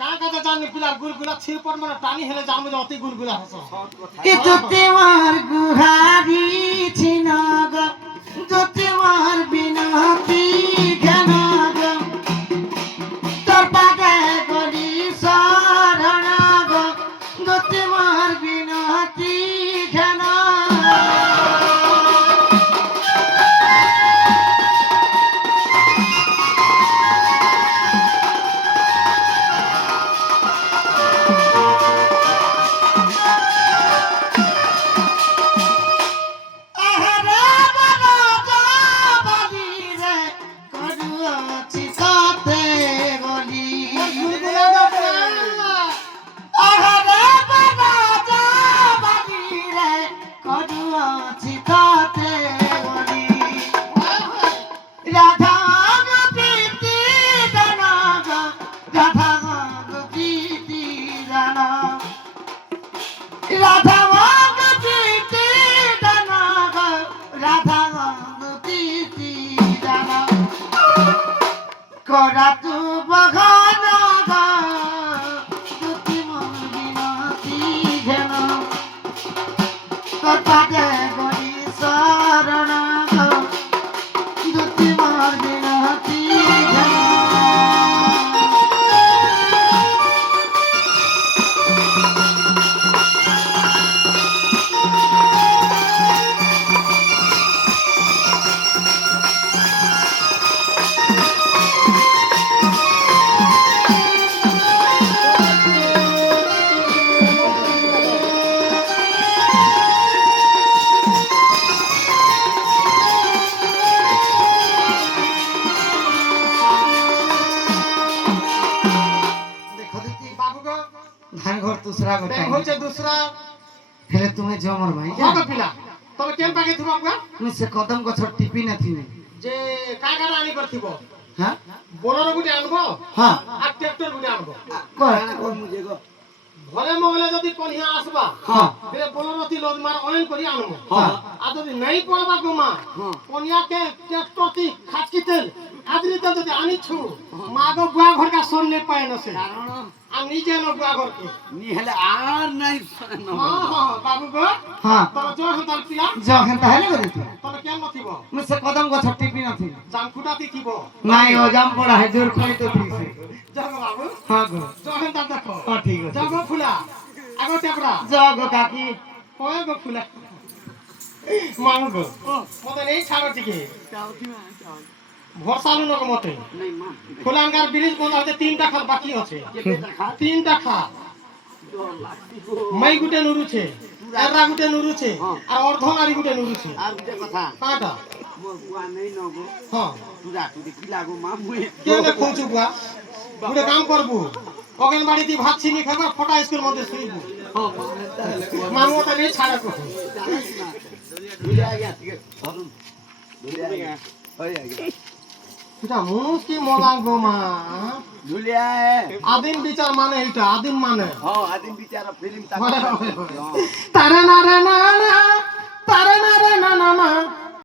কার কাছে জানি পিলার গুলগুলা ছিরপট মানে টানি হেলে জানবো যে অতি গুলগুলা হসো এ তোতে মার গুহারি ছিনাগ তোতে মার বিনতি ঘনাগ তোর পাগে গলি শরণাগ তোতে মার বিনতি ঘনাগ করা তু বঘনা দুটি মন বিনতি ঘেন তোর পাগে গলি শরণ দুটি মন বিনতি ঘেন दूसरा बैंक होचे दूसरा हेले तुम्हें जमर भाई हां तो पिला तब केन पाके थुबा बुआ मुझसे कदम को छोट टिपी न थी जे का का आनी करथिबो हां बोलेरो गुटे आनबो हां आ ट्रैक्टर गुटे आनबो को मुझे को भले मोगले जदी कोनिया आसबा हां बे बोलेरो ती लोड मार ऑन करी आनबो हां आ जदी नहीं पड़बा गुमा हां कोनिया के ट्रैक्टर ती खाचकी तेल आदरी तो जदी आनी छु मागो बुआ घर का सोन ने पाए न से कारण आ नीचे न बुआ घर के नी हेले आर नहीं हां हां बाबू को हां तो जो हंताल पिला जो हंता हेले करे तू तब केन नथिबो मुझसे कदम को छोट टिपी न थी जामखुटा ती थिबो नहीं हो जाम पड़ा है दूर खोई तो ठीक से जागो बाबू हां गो जो हंता देखो हां ठीक है जागो फुला आगो टेपड़ा जागो काकी ओए गो फुला मांगो मते नहीं छाड़ो टिके ভরসালু নক মতে ফুলাঙ্গার ব্রিজ বন্ধ হতে তিনটা খাল বাকি আছে তিনটা খা মাই গুটে নুরুছে এরা গুটে নুরুছে আর অর্ধনারী গুটে নুরুছে আর গুটে কথা কাটা মোর বুয়া নেই নগো হ্যাঁ তুরা তুই কি লাগো মা মুই কেনে খোঁজু বুয়া গুটে কাম করবু অগেন বাড়িতে ভাত ছিনি খাবা ফটা স্কুল মধ্যে শুইবু হ্যাঁ মামু তো নেই ছাড়া কো দুলে আইয়া ঠিক ধরুন দুলে আইয়া ওই আইয়া এটা মুনুস কি মলাঙ্গো মা দুলে আয় আদিম বিচার মানে এইটা আদিম মানে হ্যাঁ আদিম বিচার ফিল্ম তা তারে না রে না না তারে না রে না না মা